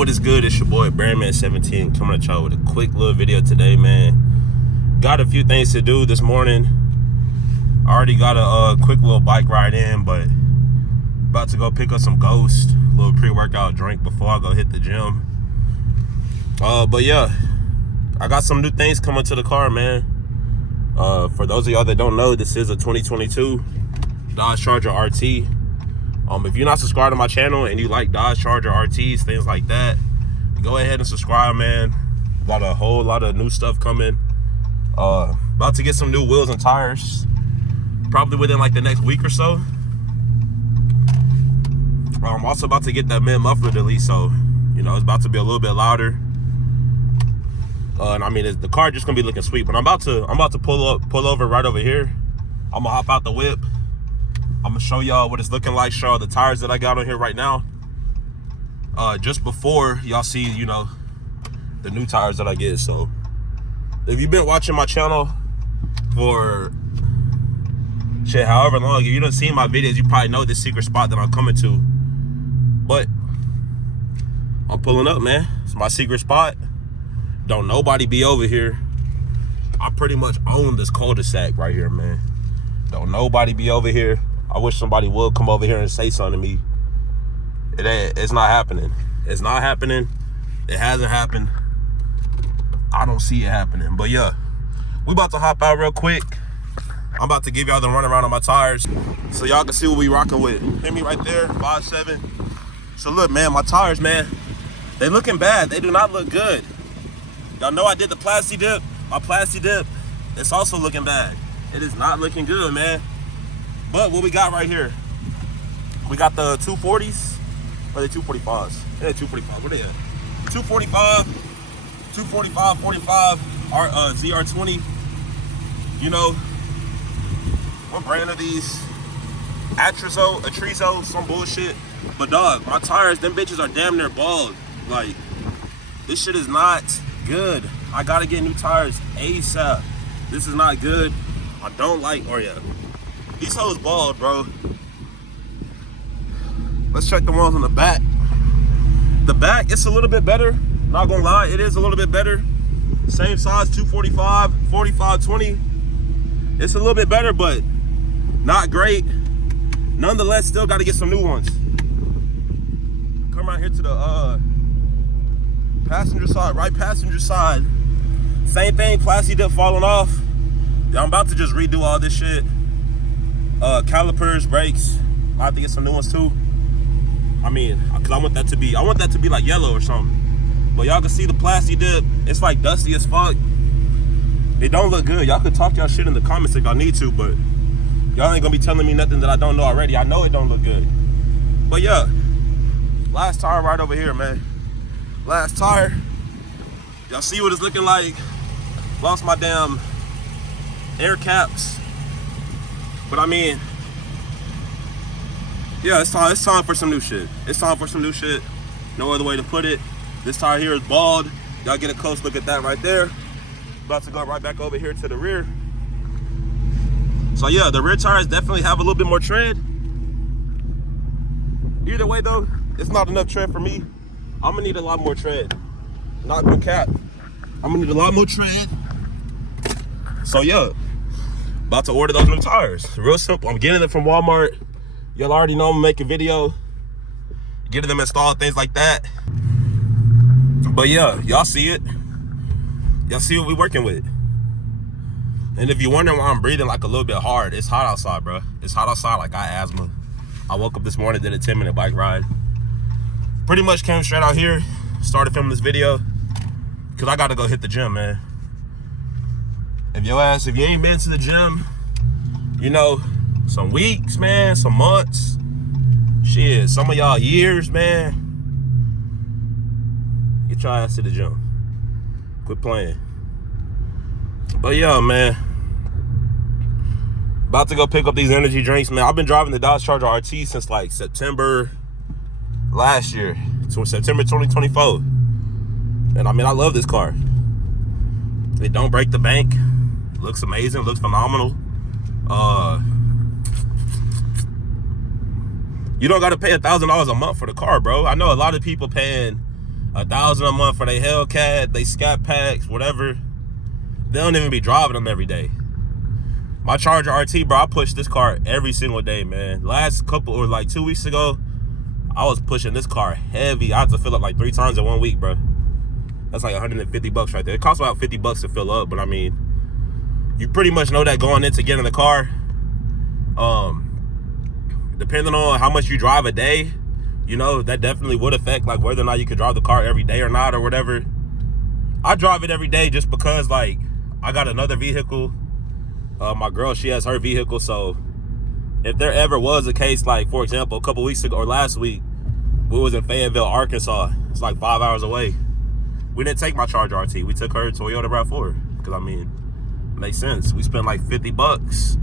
what is good? It's your boy Brandman17 coming at y'all with a quick little video today, man. Got a few things to do this morning. I already got a quick little bike ride in, but about to go pick up some Ghost, a little pre-workout drink before I go hit the gym. But yeah, I got some new things coming to the car, man. For those of y'all that don't know, this is a 2022 Dodge Charger RT. If you're not subscribed to my channel and you like Dodge Charger RTs, things like that, go ahead and subscribe, man. Got a whole lot of new stuff coming. About to get some new wheels and tires, probably within like the next week or so. I'm also about to get that mid muffler delete, so you know it's about to be a little bit louder. And I mean, the car just gonna be looking sweet. But I'm about to pull over right over here. I'm gonna hop out the whip. I'm gonna show y'all what it's looking like, show the tires that I got on here right now. Just before y'all see, you know, the new tires that I get. So if you've been watching my channel for shit, however long, if you don't see my videos, you probably know this secret spot that I'm coming to. But I'm pulling up, man. It's my secret spot. Don't nobody be over here. I pretty much own this cul-de-sac right here, man. Don't nobody be over here. I wish somebody would come over here and say something to me. It's not happening. It's not happening. It hasn't happened. I don't see it happening. But yeah, we about to hop out real quick. I'm about to give y'all the runaround on my tires so y'all can see what we rocking with. Hit me right there, 5.7. So look, man, my tires, man, they looking bad. They do not look good. Y'all know I did the plasti dip. My plasti dip, it's also looking bad. It is not looking good, man. But what we got right here, we got the 240s, or the 245s. Yeah, 245, what are they at? 245, 245, 45, our ZR20. You know, what brand are these? Atrizo, some bullshit. But dog, my tires, them bitches are damn near bald. Like, this shit is not good. I gotta get new tires ASAP. This is not good. I don't like, or yeah. These hoes bald, bro. Let's check the ones on the back. The back, it's a little bit better. Not gonna lie, it is a little bit better. Same size, 245, 45, 20. It's a little bit better, but not great. Nonetheless, still gotta get some new ones. Come right here to the passenger side, right passenger side. Same thing, plasti dip falling off. Yeah, I'm about to just redo all this shit. Calipers, brakes. I have to get some new ones too. I mean, cause I want that to be like yellow or something. But y'all can see the plasti dip. It's like dusty as fuck. It don't look good. Y'all could talk y'all shit in the comments if y'all need to, but y'all ain't gonna be telling me nothing that I don't know already. I know it don't look good. But yeah, last tire right over here, man. Last tire. Y'all see what it's looking like. Lost my damn air caps. But I mean, yeah, it's time for some new shit. It's time for some new shit. No other way to put it. This tire here is bald. Y'all get a close look at that right there. About to go right back over here to the rear. So yeah, the rear tires definitely have a little bit more tread. Either way though, it's not enough tread for me. I'm gonna need a lot more tread. Not no cap. I'm gonna need a lot more tread. So yeah, about to order those new tires. Real simple. I'm getting them from Walmart. Y'all already know I'm making video, getting them installed, things like that. But yeah, y'all see it. Y'all see what we working with. And if you're wondering why I'm breathing like a little bit hard, it's hot outside, bro. It's hot outside. Like, I got asthma. I woke up this morning, did a 10-minute bike ride. Pretty much came straight out here, started filming this video because I gotta go hit the gym, man. If you ain't been to the gym, you know, some weeks, man, some months, shit, some of y'all years, man, get your ass to the gym. Quit playing. But yeah, man, about to go pick up these energy drinks, man. I've been driving the Dodge Charger RT since like September last year, so September 2024. And I mean, I love this car. It don't break the bank. Looks amazing, looks phenomenal. You don't gotta pay $1,000 a month for the car, bro. I know a lot of people paying $1,000 a month for their Hellcat, they Scat Packs, whatever. They don't even be driving them every day. My Charger RT, bro, I push this car every single day, man. Last couple, or like 2 weeks ago, I was pushing this car heavy. I had to fill up like 3 times in 1 week, bro. That's like $150 right there. It costs about $50 to fill up, but I mean, you pretty much know that going in to get in the car. Depending on how much you drive a day, you know, that definitely would affect like whether or not you could drive the car every day or not or whatever. I drive it every day just because like I got another vehicle. My girl, she has her vehicle, so if there ever was a case, like for example, a couple weeks ago or last week, we was in Fayetteville, Arkansas. It's like 5 hours away. We didn't take my Charger RT. We took her Toyota RAV4 because I mean, it makes sense. We spent like $50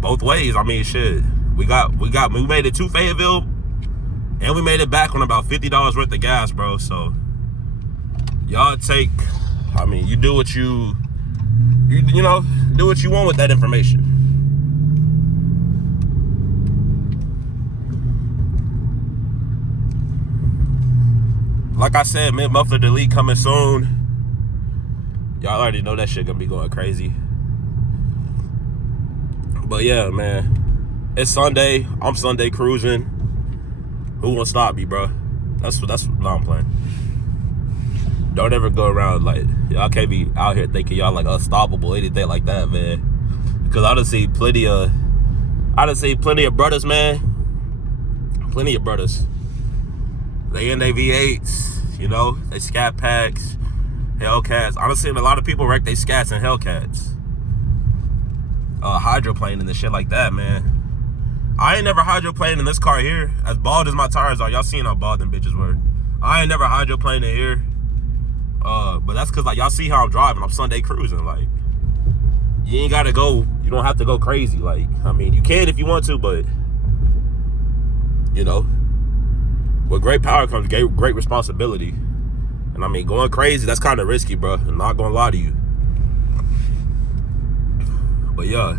both ways. I mean, shit. We made it to Fayetteville, and we made it back on about $50 worth of gas, bro. So y'all take, I mean, you do what you know, do what you want with that information. Like I said, man, Muffler delete coming soon. Y'all already know that shit gonna be going crazy. But yeah, man, it's Sunday. I'm Sunday cruising. Who won't stop me, bro? That's what I'm playing. Don't ever go around like, y'all can't be out here thinking y'all like unstoppable, anything like that, man. Because I done seen plenty of brothers, man. Plenty of brothers. They in their V8s, you know, they Scat Packs, Hellcats. I done seen a lot of people wreck their Scats and Hellcats. Hydroplane and the shit like that, man. I ain't never hydroplaned in this car here. As bald as my tires are, y'all seen how bald them bitches were. I ain't never hydroplaned in here. But that's cause like y'all see how I'm driving. I'm Sunday cruising. Like, you ain't gotta go, you don't have to go crazy. Like, I mean, you can if you want to, but you know, with great power comes great responsibility. And I mean, going crazy, that's kind of risky, bro. I'm not gonna lie to you. But yeah,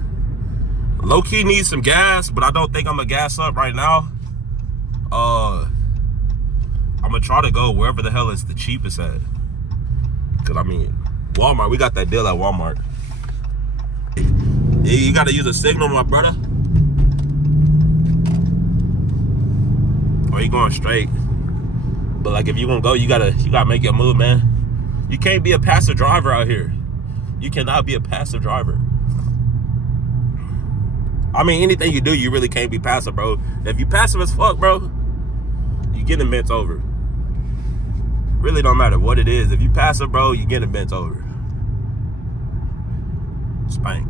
low-key needs some gas, but I don't think I'm gonna gas up right now. I'm gonna try to go wherever the hell is the cheapest at. Cause I mean, Walmart, we got that deal at Walmart. Yeah, you gotta use a signal, my brother. Or you going straight. But like if you gonna go, you gotta make your move, man. You can't be a passive driver out here. You cannot be a passive driver. I mean, anything you do, you really can't be passive, bro. If you passive as fuck, bro, you getting bent over. Really don't matter what it is. If you passive, bro, you getting bent over. Spanked.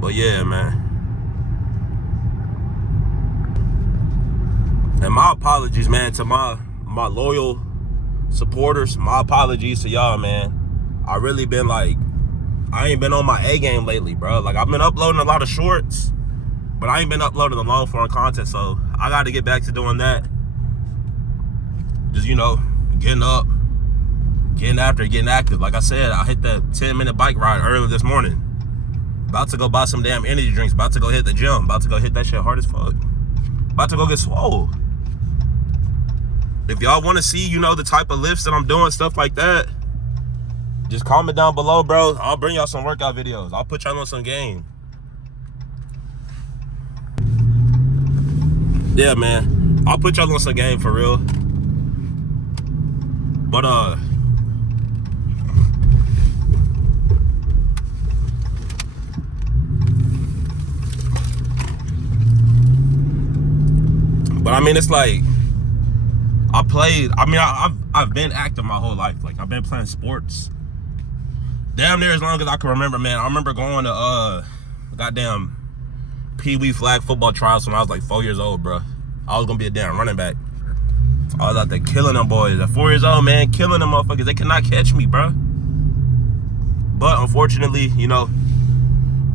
But yeah, man. And my apologies, man, to my loyal supporters. My apologies to y'all, man. I really been like, I ain't been on my A game lately, bro. Like, I've been uploading a lot of shorts, but I ain't been uploading the long form content, so I got to get back to doing that. Just, you know, getting up, getting after, getting active. Like I said, I hit that 10-minute bike ride early this morning. About to go buy some damn energy drinks. About to go hit the gym. About to go hit that shit hard as fuck. About to go get swole. If y'all want to see, you know, the type of lifts that I'm doing, stuff like that, just comment down below, bro. I'll bring y'all some workout videos. I'll put y'all on some game. Yeah, man. I'll put y'all on some game for real. But, I mean, it's like, I've been active my whole life. Like, I've been playing sports damn near as long as I can remember, man. I remember going to goddamn Pee-wee flag football trials when I was like 4 years old, bro. I was gonna be a damn running back. I was out there killing them boys at 4 years old, man, killing them motherfuckers. They cannot catch me, bro. But unfortunately, you know,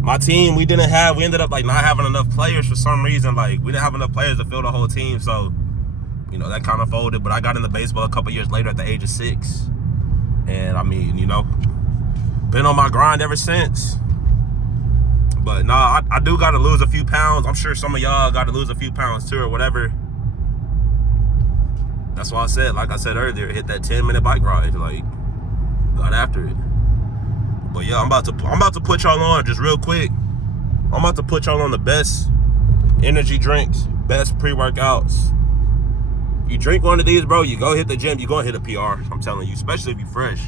my team, we ended up like not having enough players for some reason. Like, we didn't have enough players to fill the whole team, so you know, that kind of folded. But I got into baseball a couple years later at the age of 6. And I mean, you know, been on my grind ever since. But nah, I do got to lose a few pounds. I'm sure some of y'all got to lose a few pounds too or whatever. That's why I said, like I said earlier, hit that 10-minute bike ride. Like, got after it. But yeah, I'm about to put y'all on just real quick. I'm about to put y'all on the best energy drinks, best pre-workouts. You drink one of these, bro, you go hit the gym, you gonna hit a PR. I'm telling you, especially if you fresh.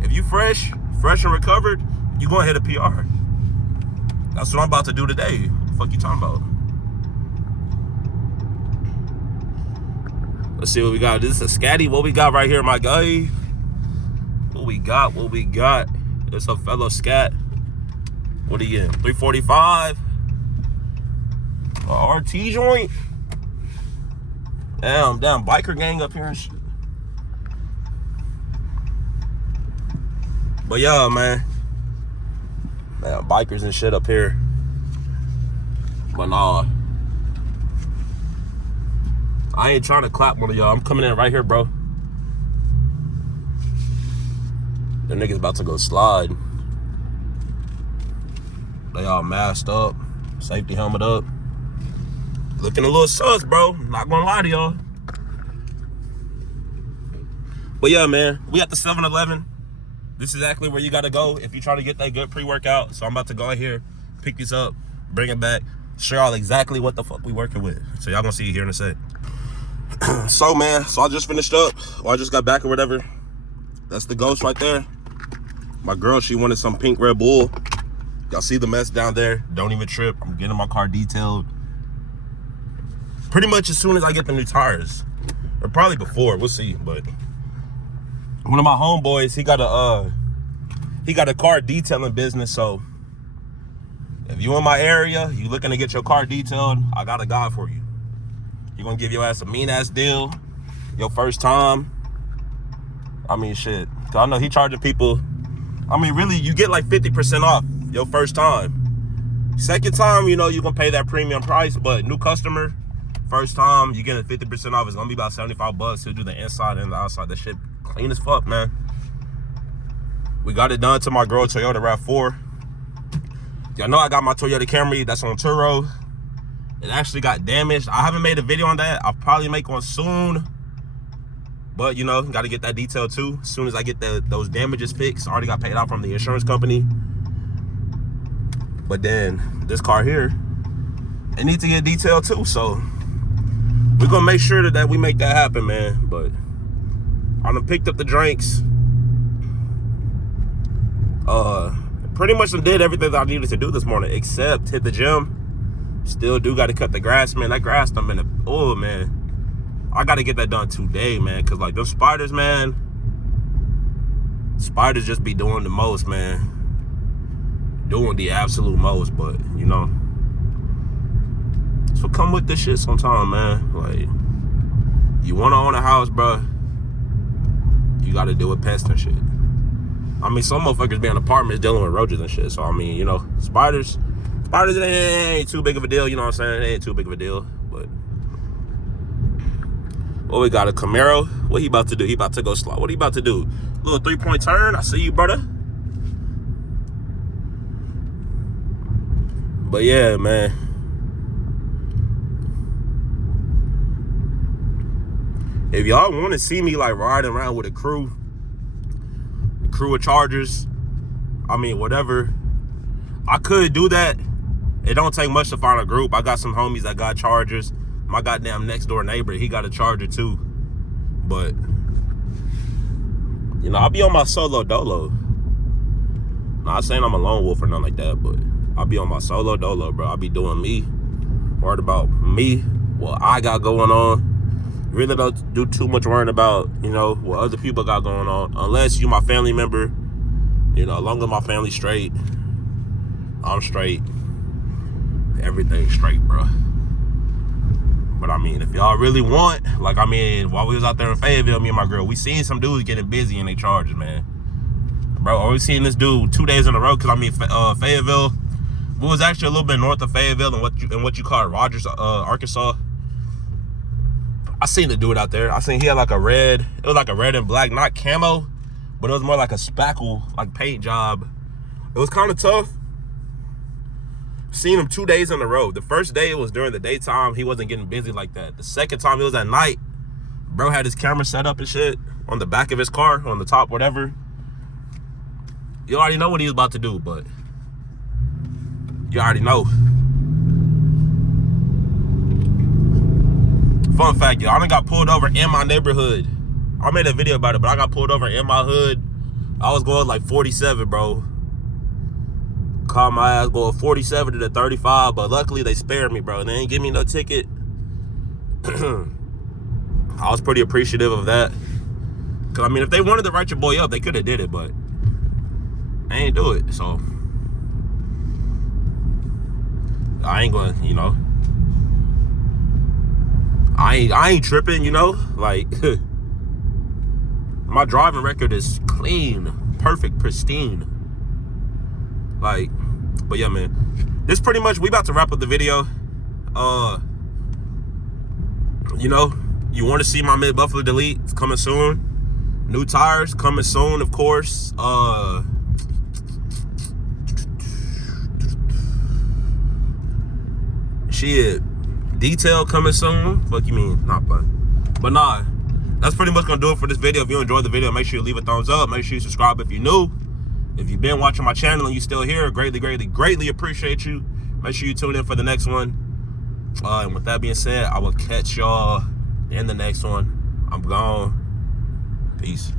If you fresh and recovered, you gonna hit a PR. That's what I'm about to do today. What the fuck you talking about? Let's see what we got. This is a scatty. What we got right here, my guy? What we got? It's a fellow scat. What are you getting? 345. A RT joint. Damn, biker gang up here and shit. But yeah, man, bikers and shit up here. But nah, I ain't trying to clap one of y'all. I'm coming in right here, bro. The niggas about to go slide. They all masked up, safety helmet up. Looking a little sus, bro. Not gonna lie to y'all. But yeah, man, we at the 7-Eleven. This is exactly where you gotta go if you try to get that good pre-workout. So I'm about to go in here, pick these up, bring it back, show y'all exactly what the fuck we working with. So y'all gonna see it here in a sec. So man, I just finished up, or I just got back or whatever. That's the ghost right there. My girl, she wanted some pink Red Bull. Y'all see the mess down there? Don't even trip. I'm getting my car detailed pretty much as soon as I get the new tires, or probably before, we'll see. But one of my homeboys, he got a car detailing business. So if you in my area, you looking to get your car detailed, I got a guy for you. He gonna give your ass a mean ass deal your first time. I mean, shit, 'cause I know he charging people. I mean, really, you get like 50% off your first time. Second time, you know, you gonna pay that premium price, but new customer, first time, you getting 50% off. It's gonna be about 75 bucks. He'll do the inside and the outside. That shit clean as fuck, man. We got it done to my girl Toyota RAV4. Y'all know I got my Toyota Camry that's on Turo. It actually got damaged. I haven't made a video on that. I'll probably make one soon. But, you know, got to get that detail too. As soon as I get those damages fixed, I already got paid out from the insurance company. But then this car here, it needs to get detailed too. So we're going to make sure that we make that happen, man. But I done picked up the drinks. Pretty much did everything that I needed to do this morning except hit the gym. Still do got to cut the grass, man. That grass done been oh, man. I got to get that done today, man. Because, like, those spiders, man. Spiders just be doing the most, man. Doing the absolute most. But, you know. So come with this shit sometime, man. Like, you want to own a house, bro. You got to deal with pests and shit. I mean, some motherfuckers be in apartments dealing with roaches and shit. So, I mean, you know, spiders, it ain't too big of a deal. You know what I'm saying? It ain't too big of a deal. But what we got, a Camaro? What he about to do? He about to go slide. What he about to do? Little 3-point turn. I see you, brother. But yeah, man. If y'all want to see me like riding around with a crew of Chargers, I mean, whatever, I could do that. It don't take much to find a group. I got some homies that got Chargers. My goddamn next door neighbor, he got a Charger too. But, you know, I'll be on my solo dolo. Not saying I'm a lone wolf or nothing like that, but I'll be on my solo dolo, bro. I'll be doing me. Worried about me, what I got going on. Really don't do too much worrying about, you know, what other people got going on. Unless you my family member. You know, as long as my family's straight, I'm straight. Everything's straight, bro. But I mean, if y'all really want, like, I mean, while we was out there in Fayetteville, me and my girl, we seen some dudes getting busy in their Chargers, man. Bro, we seen this dude 2 days in a row, because I mean, Fayetteville, we was actually a little bit north of Fayetteville and what you call Rogers, Arkansas. I seen the dude out there. I seen he had like a red, it was like a red and black, not camo, but it was more like a spackle, like paint job. It was kind of tough. Seen him 2 days in a row. The first day it was during the daytime. He wasn't getting busy like that. The second time it was at night. Bro had his camera set up and shit on the back of his car, on the top, whatever. You already know what he was about to do, but you already know. Fun fact, y'all, I done got pulled over in my neighborhood. I made a video about it, but I got pulled over in my hood. I was going like 47, bro. Caught my ass going 47 to the 35, but luckily they spared me, bro. They ain't give me no ticket. I was pretty appreciative of that. Cause I mean, if they wanted to write your boy up, they could have did it, but they ain't do it. So I ain't gonna, you know. I ain't tripping, you know. Like my driving record is clean, perfect, pristine. Like, but yeah, man. This pretty much, we about to wrap up the video. You know, you want to see my mid-Muffler delete? It's coming soon. New tires coming soon, of course. Shit. Detail coming soon. Fuck you mean? Not fun. But nah, that's pretty much gonna do it for this video. If you enjoyed the video, make sure you leave a thumbs up. Make sure you subscribe if you're new. If you've been watching my channel and you're still here, greatly appreciate you. Make sure you tune in for the next one. And with that being said, I will catch y'all in the next one. I'm gone. Peace.